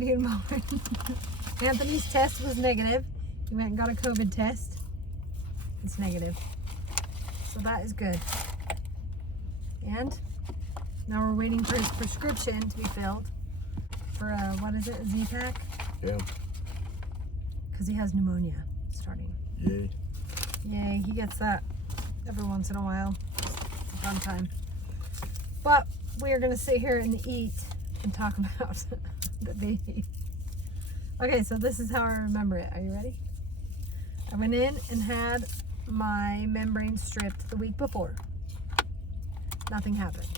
being born. Anthony's test was negative. He went and got a COVID test. It's negative. So that is good. And now we're waiting for his prescription to be filled for what is it, a Z-Pack? Yeah. Because he has pneumonia starting. Yay. Yay, he gets that every once in a while. It's a fun time. But we are going to sit here and eat and talk about the baby. Okay, so this is how I remember it. Are you ready? I went in and had my membrane stripped the week before. Nothing happened.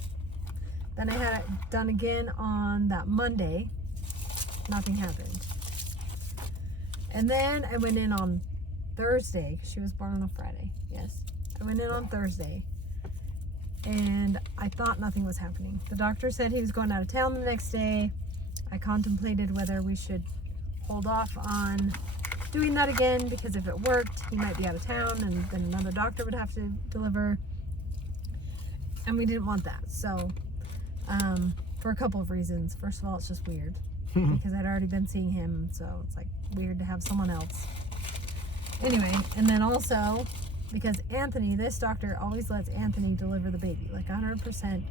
Then I had it done again on that Monday. Nothing happened. And then I went in on Thursday, because she was born on a Friday. Yes. I went in on Thursday. And I thought nothing was happening. The doctor said he was going out of town the next day. I contemplated whether we should hold off on doing that again, because if it worked, he might be out of town and then another doctor would have to deliver. And we didn't want that. So, for a couple of reasons. First of all, it's just weird because I'd already been seeing him. So it's like weird to have someone else. Anyway, and then also because Anthony, this doctor always lets Anthony deliver the baby. Like 100%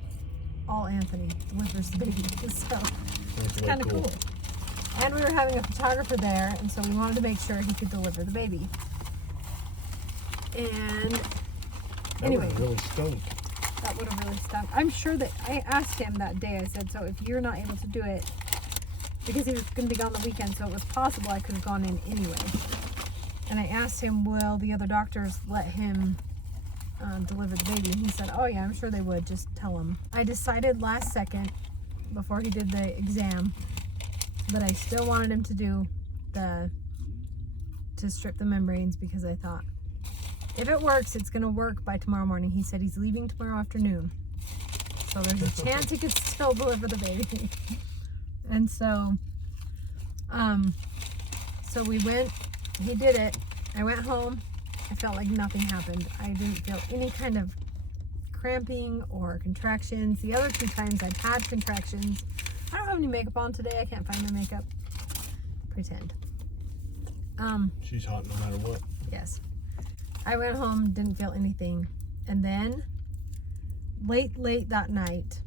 all Anthony delivers the baby. So it's kind of cool. And we were having a photographer there, and so we wanted to make sure he could deliver the baby. And anyway, that really stunk. That would have really stunk. I'm sure that I asked him that day, I said, so if you're not able to do it, because he was going to be gone the weekend, so it was possible I could have gone in anyway. And I asked him, will the other doctors let him deliver the baby? And he said, oh yeah, I'm sure they would, just tell him. I decided last second, before he did the exam, that I still wanted him to do to strip the membranes, because I thought, if it works, it's going to work by tomorrow morning. He said he's leaving tomorrow afternoon. So there's a chance he could still deliver the baby. And so, so we went, he did it. I went home. I felt like nothing happened. I didn't feel any kind of cramping or contractions. The other 2 times I've had contractions. I don't have any makeup on today. I can't find my makeup. Pretend. She's hot no matter what. Yes. I went home, didn't feel anything. And then late that night,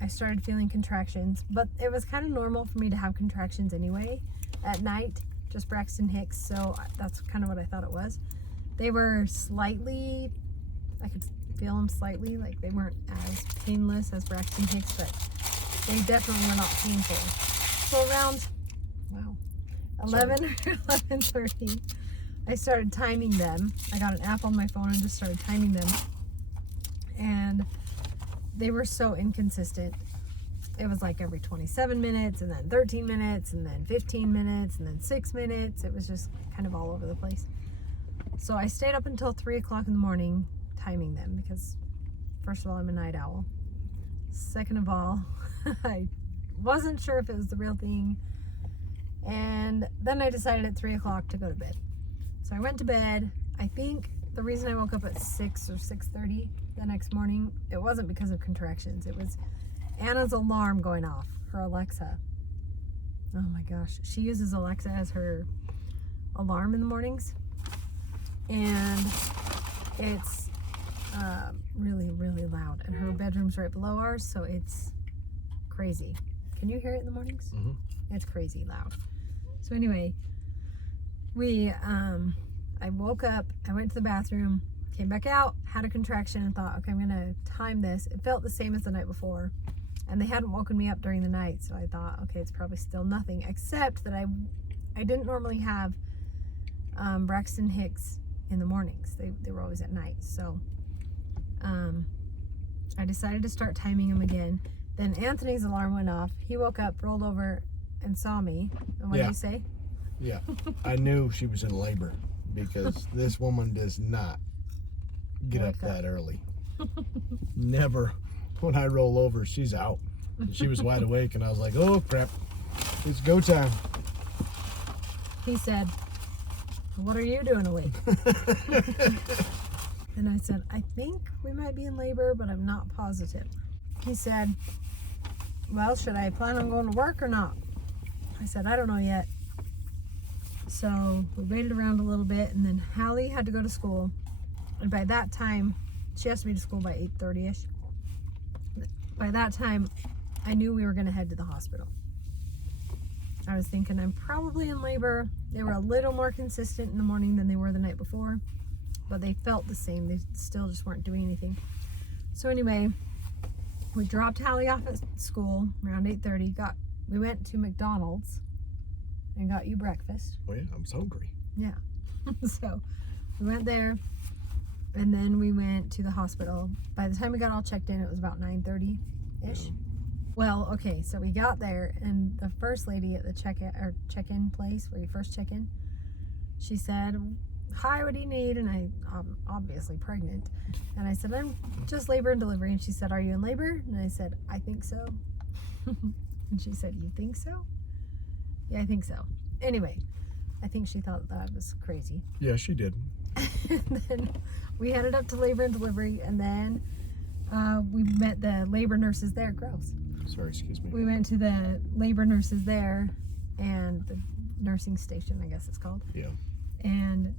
I started feeling contractions, but it was kind of normal for me to have contractions anyway at night, just Braxton Hicks. So that's kind of what I thought it was. They were slightly, I could feel them slightly, like they weren't as painless as Braxton Hicks, but they definitely were not painful. So around, 11 or 11:30, I started timing them. I got an app on my phone and just started timing them. And they were so inconsistent. It was like every 27 minutes, and then 13 minutes, and then 15 minutes, and then 6 minutes. It was just kind of all over the place. So I stayed up until 3 o'clock in the morning timing them, because first of all, I'm a night owl. Second of all, I wasn't sure if it was the real thing. And then I decided at 3 o'clock to go to bed. So I went to bed. I think the reason I woke up at 6 or 6:30 the next morning, it wasn't because of contractions. It was Anna's alarm going off, her Alexa. Oh my gosh. She uses Alexa as her alarm in the mornings. And it's really, really loud. And her bedroom's right below ours, so it's crazy. Can you hear it in the mornings? Mm-hmm. It's crazy loud. So anyway, I woke up, I went to the bathroom, came back out, had a contraction, and thought, okay, I'm gonna time this. It felt the same as the night before, and they hadn't woken me up during the night, so I thought, okay, it's probably still nothing, except that I didn't normally have Braxton Hicks in the mornings. They were always at night. So I decided to start timing him again. Then Anthony's alarm went off. He woke up, rolled over, and saw me. And what did you say? Yeah, I knew she was in labor, because this woman does not get up that early. Never. When I roll over, she's out. And she was wide awake, and I was like, oh crap, it's go time. He said, what are you doing awake? And I said, I think we might be in labor, but I'm not positive. He said, well, should I plan on going to work or not? I said, I don't know yet. So we waited around a little bit, and then Hallie had to go to school. And by that time, she has to be to school by 8:30ish. By that time, I knew we were going to head to the hospital. I was thinking I'm probably in labor. They were a little more consistent in the morning than they were the night before, but they felt the same. They still just weren't doing anything. So anyway, we dropped Hallie off at school around 8:30. We went to McDonald's and got you breakfast. Oh yeah, I'm so hungry. Yeah. So we went there, and then we went to the hospital. By the time we got all checked in, it was about 9:30-ish. Yeah. Well, okay, so we got there, and the first lady at the check-in place where you first check in, she said, "Hi, what do you need?" And I'm obviously pregnant. And I said, "I'm just labor and delivery." And she said, "Are you in labor?" And I said, "I think so." And she said, "You think so?" Yeah, I think so. Anyway, I think she thought that I was crazy. Yeah, she did. And then we headed up to labor and delivery, and then we met the labor nurses there. Gross. Sorry, excuse me. We went to the labor nurses there, and the nursing station, I guess it's called. Yeah. And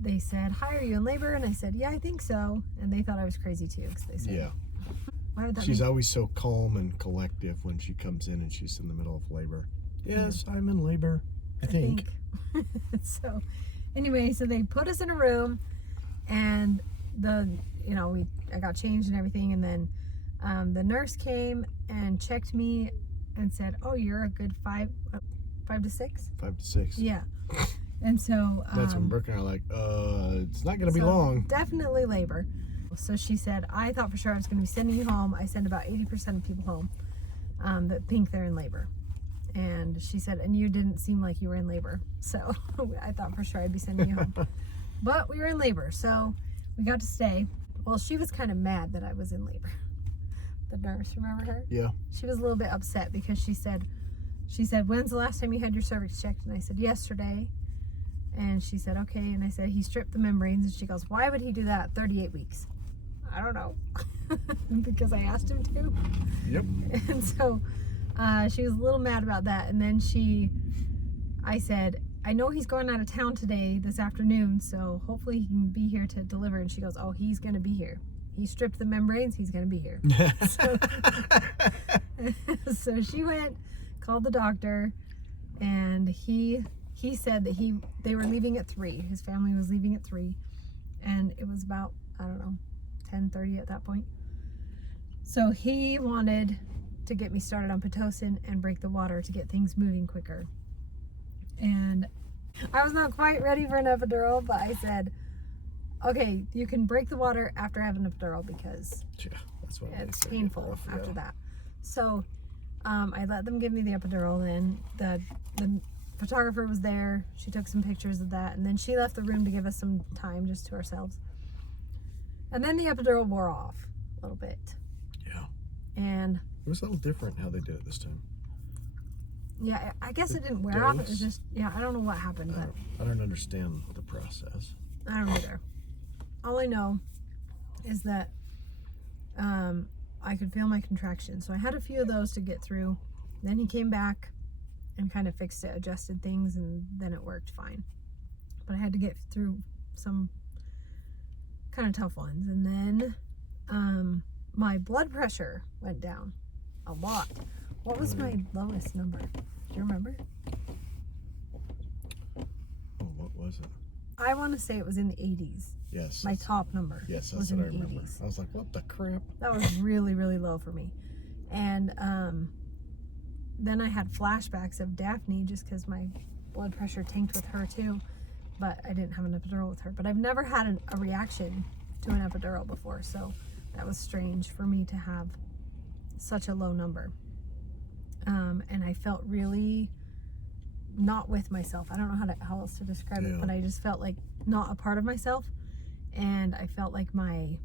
they said, "Hi, are you in labor?" And I said, "Yeah, I think so." And they thought I was crazy too, because they said, Yeah. "Why would that She's make-" always so calm and collective when she comes in and she's in the middle of labor. Yes, I'm in labor. I think. So anyway, so they put us in a room, and I got changed and everything, and then the nurse came and checked me and said, "Oh, you're a good 5 to 6." 5 to 6. Yeah. And so That's when Brooke and I are like, it's not gonna be so long. Definitely labor. So she said, "I thought for sure I was going to be sending you home. I send about 80% of people home that think they're in labor." And she said, "And you didn't seem like you were in labor. So I thought for sure I'd be sending you home." But we were in labor, so we got to stay. Well, she was kind of mad that I was in labor. The nurse, remember her? Yeah. She was a little bit upset because she said, "When's the last time you had your cervix checked?" And I said, "Yesterday." And she said, "Okay." And I said, "He stripped the membranes." And she goes, "Why would he do that at 38 weeks?" I don't know. Because I asked him to. Yep. And so she was a little mad about that. And then I said, "I know he's going out of town today, this afternoon, so hopefully he can be here to deliver." And she goes, "Oh, he's going to be here. He stripped the membranes, he's going to be here." So she went, called the doctor, and he said that they were leaving at 3. His family was leaving at 3, and it was about, I don't know, 10:30 at that point. So he wanted to get me started on Pitocin and break the water to get things moving quicker. And I was not quite ready for an epidural, but I said, "Okay, you can break the water after I have an epidural, because Yeah, that's what it's painful after that." So I let them give me the epidural. Then the photographer was there. She took some pictures of that, and then she left the room to give us some time just to ourselves. And then the epidural wore off a little bit. Yeah. And It was a little different how they did it this time. yeah, I guess it didn't wear off. It was just, yeah, I don't know what happened, but I don't understand the process. I don't either. All I know is that I could feel my contractions. So I had a few of those to get through. Then he came back and kind of fixed it, adjusted things, and then it worked fine. But I had to get through some kind of tough ones. And then my blood pressure went down a lot. What was my lowest number? Do you remember? Oh, what was it? I want to say it was in the 80s. Yes. My top number Yes, was that's in what I the remember. 80s. I was like, what the crap? That was really, really low for me. And then I had flashbacks of Daphne just because my blood pressure tanked with her too. But I didn't have an epidural with her. But I've never had a reaction to an epidural before. So that was strange for me to have such a low number. And I felt really not with myself. I don't know how else to describe it, but I just felt like not a part of myself. And I felt like I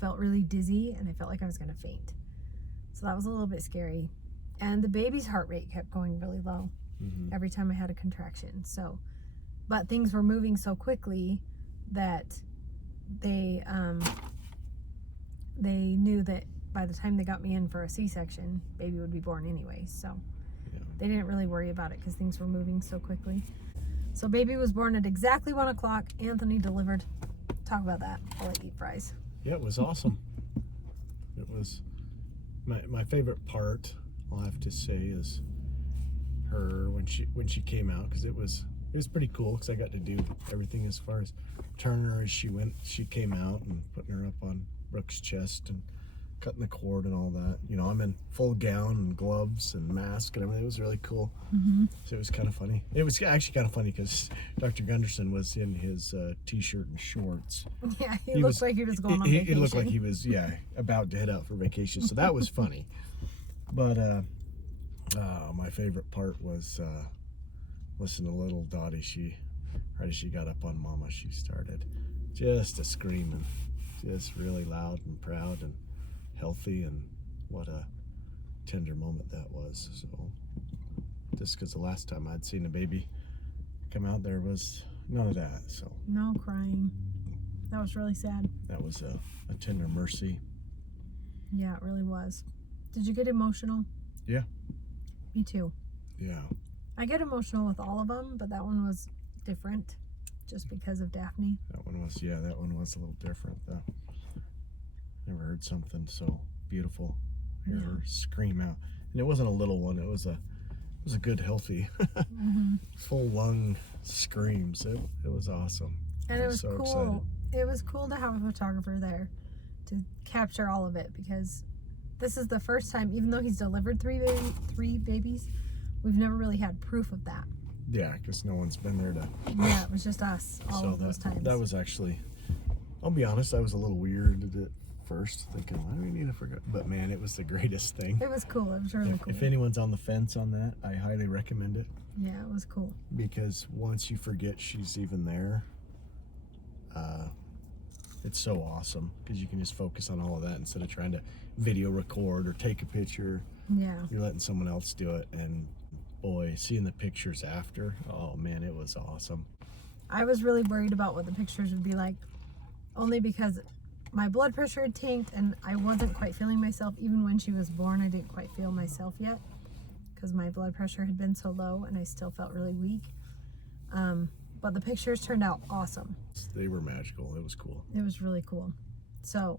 felt really dizzy, and I felt like I was going to faint. So that was a little bit scary. And the baby's heart rate kept going really low every time I had a contraction. So, but things were moving so quickly that they knew that by the time they got me in for a C-section, baby would be born anyway. So they didn't really worry about it because things were moving so quickly. So baby was born at exactly 1 o'clock. Anthony delivered. Talk about that while I eat fries. Yeah, it was awesome. It was my favorite part, I'll have to say, is her when she came out, because it was pretty cool because I got to do everything as far as turning her as she came out and putting her up on Brooke's chest and cutting the cord and all that. You know, I'm in full gown and gloves and mask and everything. It was really cool. So it was kind of funny. It was actually kind of funny because Dr. Gunderson was in his t-shirt and shorts. Yeah, he looked like he was going on vacation. It looked like he was, about to head out for vacation. So that was funny. But my favorite part was listen to little Dottie. Right as she got up on Mama, she started just a screaming, just really loud and proud and healthy, and what a tender moment that was. So just because the last time I'd seen a baby come out, there was none of that. So no crying. That was really sad. that was a tender mercy. Yeah, it really was. Did you get emotional? Yeah. Me too. Yeah. I get emotional with all of them, but that one was different just because of Daphne. That one was a little different. Never heard something so beautiful. Hear her scream out, and it wasn't a little one. It was a good, healthy, full lung screams. It was awesome. And it was so cool. excited. It was cool to have a photographer there to capture all of it, because this is the first time, even though he's delivered three babies, we've never really had proof of that. Yeah, because no one's been there to. Yeah, it was just us all of those times. That was actually, I'll be honest, I was a little weird at first, thinking, why do we need to forget? But man, it was the greatest thing. It was cool. It was really cool. If anyone's on the fence on that, I highly recommend it. Yeah, it was cool. Because once you forget she's even there, it's so awesome because you can just focus on all of that instead of trying to video record or take a picture. Yeah. You're letting someone else do it, and boy, seeing the pictures after, oh man, it was awesome. I was really worried about what the pictures would be like, only because my blood pressure had tanked and I wasn't quite feeling myself. Even when she was born, I didn't quite feel myself yet because my blood pressure had been so low and I still felt really weak. But the pictures turned out awesome. They were magical. It was cool. It was really cool. So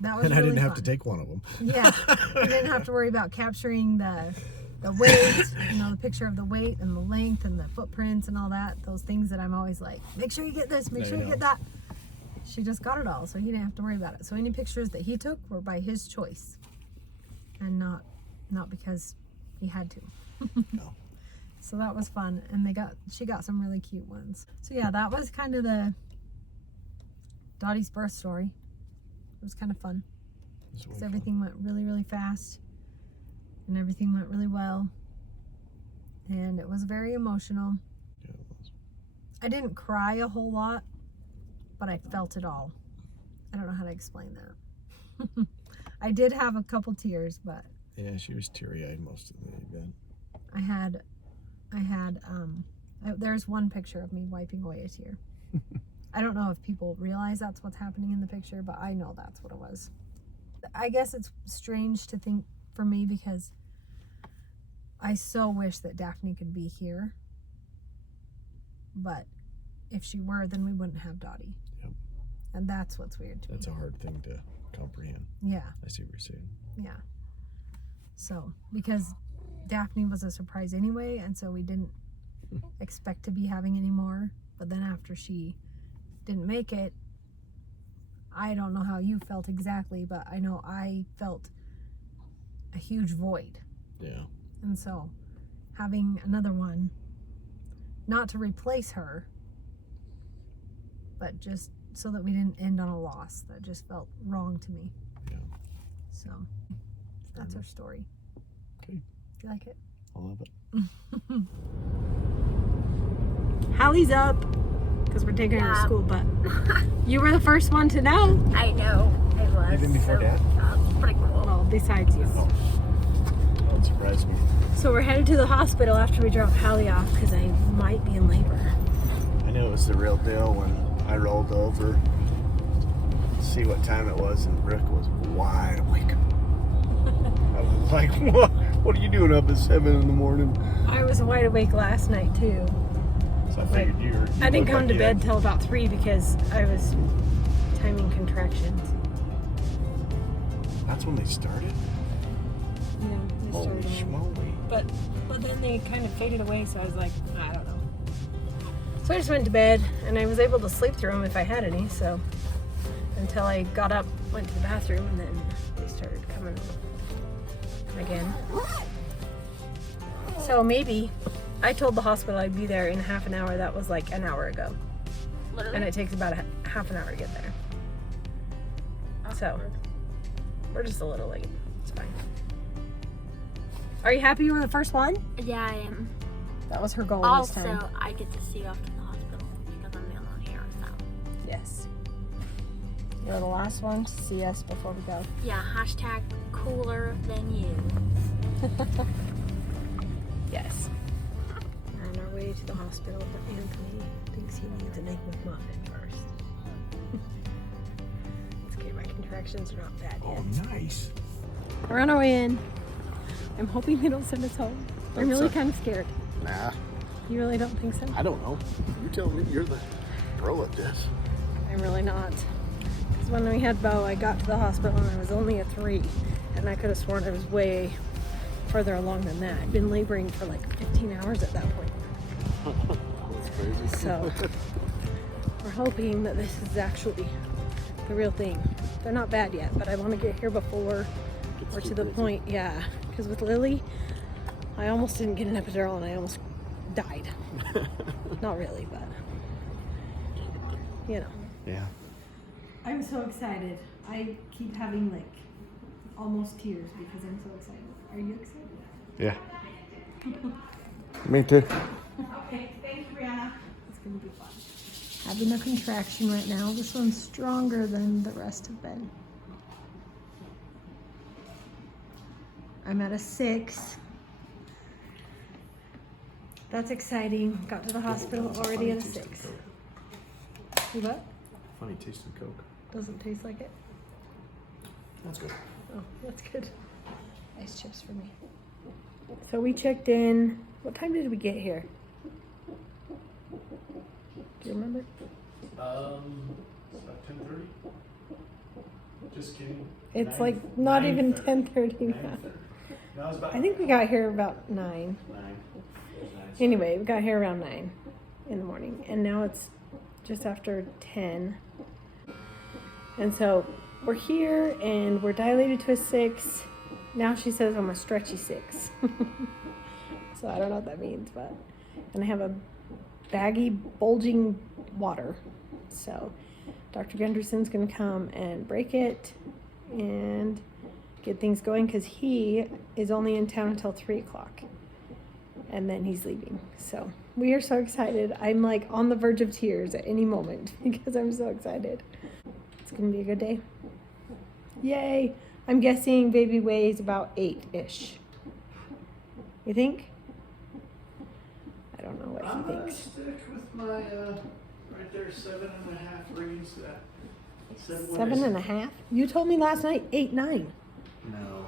that was and I really didn't have fun. to take one of them. Yeah, I didn't have to worry about capturing the weight, the picture of the weight and the length and the footprints and all that. Those things that I'm always like, make sure you get this, make sure you get that. She just got it all, so he didn't have to worry about it. So any pictures that he took were by his choice, and not because he had to. No. So that was fun, and she got some really cute ones. So yeah, that was kind of the Dottie's birth story. It was kind of fun because everything went really, really fast, and everything went really well, and it was very emotional. Yeah, it was. I didn't cry a whole lot, but I felt it all. I don't know how to explain that. I did have a couple tears, but Yeah, she was teary-eyed most of the event. There's one picture of me wiping away a tear. I don't know if people realize that's what's happening in the picture, but I know that's what it was. I guess it's strange to think for me because I so wish that Daphne could be here. But if she were, then we wouldn't have Dottie. Yep. And that's what's weird to me. That's a hard thing to comprehend. Yeah. I see what you're saying. Yeah. So, because Daphne was a surprise anyway, and so we didn't expect to be having any more. But then after she didn't make it, I don't know how you felt exactly, but I know I felt a huge void. Yeah. And so having another one, not to replace her, but just so that we didn't end on a loss, that just felt wrong to me. Yeah. So that's our story. Okay. You like it? I love it. Hallie's up because we're taking her to school, but you were the first one to know. I know, I was. Even before Dad? Pretty cool. Well, besides you. Oh. That would surprise me. So we're headed to the hospital after we drop Hallie off because I might be in labor. I knew it was the real deal when I rolled over to see what time it was, and Brooke was wide awake. I was like, what? What are you doing up at 7 in the morning? I was wide awake last night too. So I figured I didn't come to bed till about 3 because I was timing contractions. That's when they started? Yeah, they Holy started. schmoly. But then they kind of faded away, so I was like, I don't know. So I just went to bed, and I was able to sleep through them if I had any. So until I got up, went to the bathroom, and then they started coming again. So maybe I told the hospital I'd be there in half an hour. That was like an hour ago, Literally. and it takes about half an hour to get there. So we're just a little late. It's fine. Are you happy you were the first one? Yeah, I am. That was her goal this time. Also, I get to see you off to the hospital because I'm the only one here, so. Yes. You're the last one to see us before we go. Yeah, hashtag cooler than you. Yes. We're on our way to the hospital, but Anthony thinks he needs an egg McMuffin first. It's okay, my contractions are not bad yet. Oh, nice. We're on our way in. I'm hoping they don't send us home. I'm really kind of scared. Nah, You really don't think so? I don't know. You tell me. You're the pro at this. I'm really not. Because when we had Bo, I got to the hospital and I was only a 3. And I could have sworn I was way further along than that. I'd been laboring for like 15 hours at that point. That's crazy. So we're hoping that this is actually the real thing. They're not bad yet, but I want to get here before we're to the point. Yeah, because with Lily, I almost didn't get an epidural and I almost died. Not really, but you know. Yeah. I'm so excited. I keep having like almost tears because I'm so excited. Are you excited? Yeah. Me too. Okay, thank you, Brianna. It's gonna be fun. Having a contraction right now. This one's stronger than the rest have been. I'm at a 6. That's exciting. Got to the hospital already at a 6. You what? Funny taste of Coke. Doesn't taste like it? That's good. Oh, that's good. Ice chips for me. So we checked in. What time did we get here? Do you remember? About 10:30. Just kidding. It's like not even 10:30 now. No, it was about I think we got here about 9. 9. Anyway, we got here around 9 in the morning, and now it's just after 10. And so we're here, and we're dilated to a 6. Now she says I'm a stretchy 6. So I don't know what that means, but and I have a baggy, bulging water. So Dr. Gunderson's gonna come and break it and get things going because he is only in town until 3 o'clock. And then he's leaving. So we are so excited. I'm like on the verge of tears at any moment because I'm so excited. It's gonna be a good day. Yay! I'm guessing baby weighs about 8-ish. You think? I don't know what I'm he gonna thinks. stick with my right there 7.5 reads that. 7.5? You told me last night 8-9. No.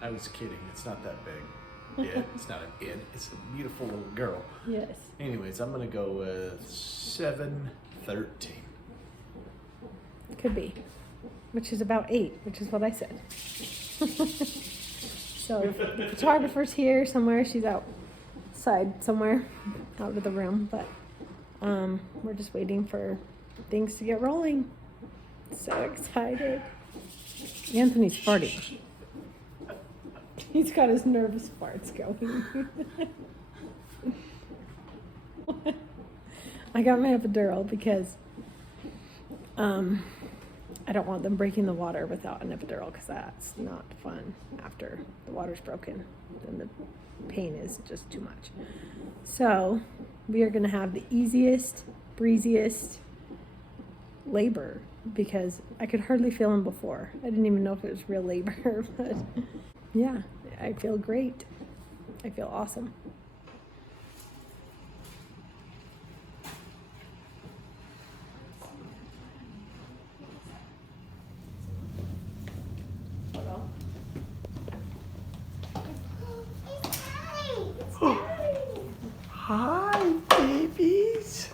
I was kidding. It's not that big. Yeah, it's not an it. It's a beautiful little girl. Yes. Anyways, I'm gonna go with 7.13. Could be. Which is about 8, which is what I said. So the photographer's here somewhere. She's outside somewhere, out of the room. But we're just waiting for things to get rolling. So excited. Anthony's farting. He's got his nervous farts going. I got my epidural because I don't want them breaking the water without an epidural because that's not fun after the water's broken. Then the pain is just too much. So we are going to have the easiest, breeziest labor because I could hardly feel him before. I didn't even know if it was real labor, but yeah, I feel great. I feel awesome. Hi, babies.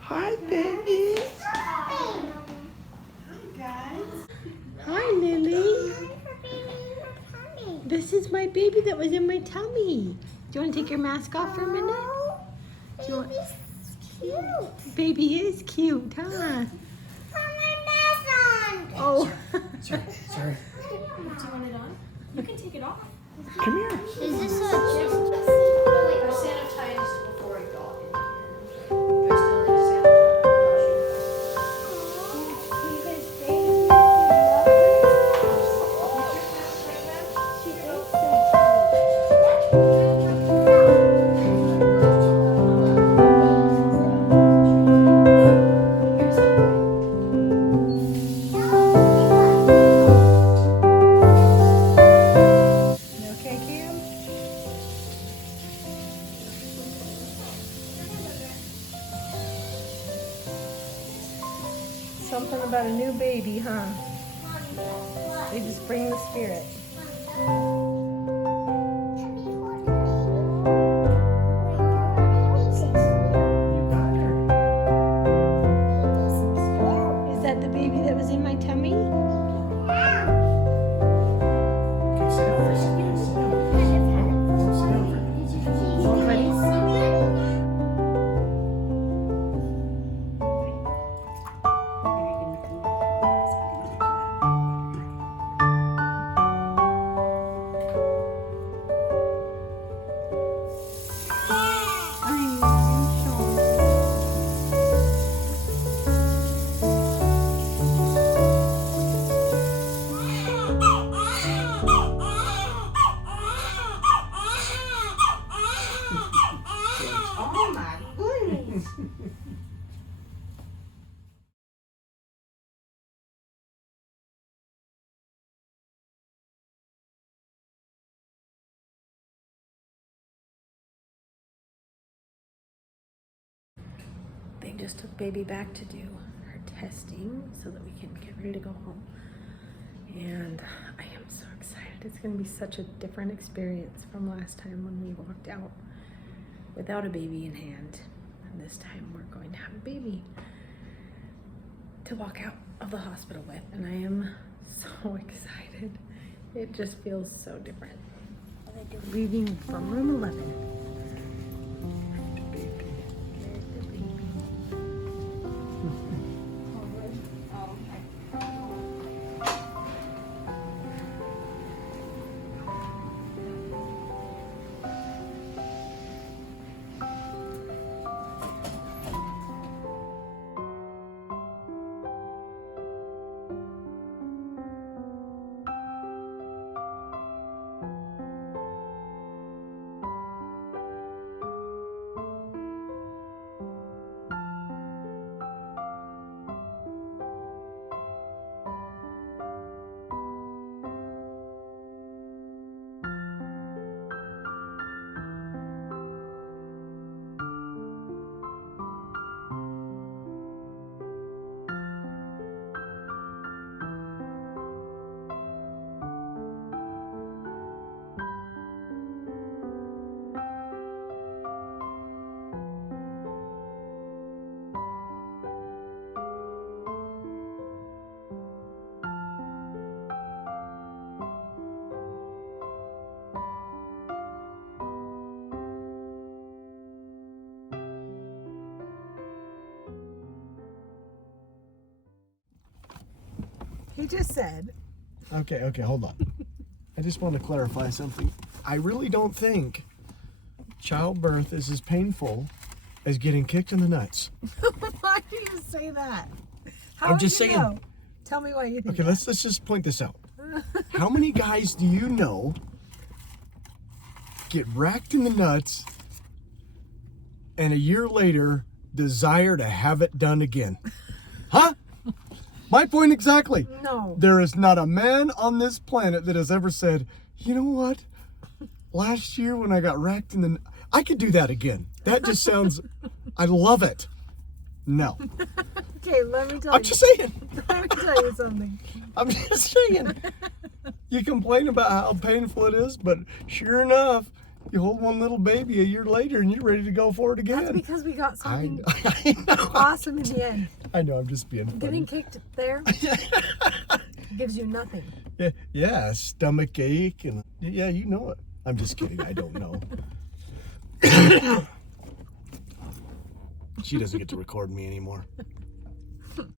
Hi, babies. Hi, guys. Hi, Lily. This is my baby that was in my tummy. Do you want to take your mask off for a minute? Do you want... Cute. Baby is cute, huh? Put my mask on. Oh. Sorry. Do you want it on? You can take it off. Come here. Is this a just? I sanitized before I got in here. I still need to You guys stay. You okay, Cam? Something about a new baby, huh? They just bring the spirit. You got her. Is that the baby that was in my tummy? Okay, sit down for a second. Sit down. Sit down. All ready? Oh my goodness. They just took baby back to do her testing so that we can get ready to go home. And I am so excited. It's going to be such a different experience from last time when we walked out without a baby in hand. And this time we're going to have a baby to walk out of the hospital with. And I am so excited. It just feels so different. Leaving from room 11. He just said, Okay, hold on. I just want to clarify something. I really don't think childbirth is as painful as getting kicked in the nuts. why do you say that? How I'm do just you saying. know? Tell me why you think Okay, let's just point this out. How many guys do you know get racked in the nuts and a year later desire to have it done again? Huh? My point exactly. No. There is not a man on this planet that has ever said, you know what? Last year when I got racked in the I could do that again. That just sounds, I love it. No. Okay, let me tell I'm you. just saying. Let me tell you something. I'm just saying. You complain about how painful it is, but sure enough, You hold one little baby a year later and you're ready to go for it again. That's because we got something I know. awesome in the end. I know, I'm just being funny. Getting kicked there gives you nothing. Yeah, stomach ache and yeah, you know it. I'm just kidding. I don't know. She doesn't get to record me anymore.